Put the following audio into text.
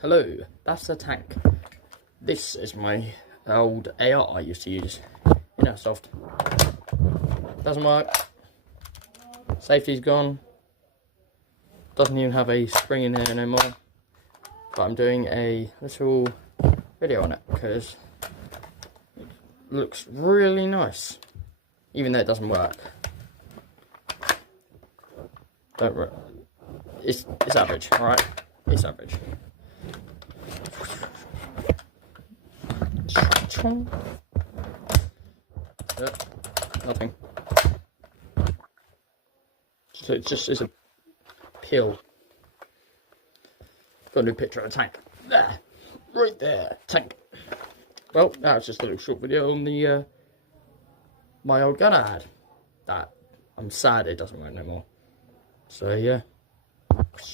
Hello, that's the tank. This is my old AR I used to use in Airsoft. Doesn't work. Safety's gone. Doesn't even have a spring in here anymore. But I'm doing a little video on it because it looks really nice. Even though it doesn't work. It's average, alright? It's average. Yep, nothing. So it just is a peel. Got a new picture of a tank. There, right there, tank. Well, that was just a little short video on the my old gun I had. That I'm sad it doesn't work no more. So yeah.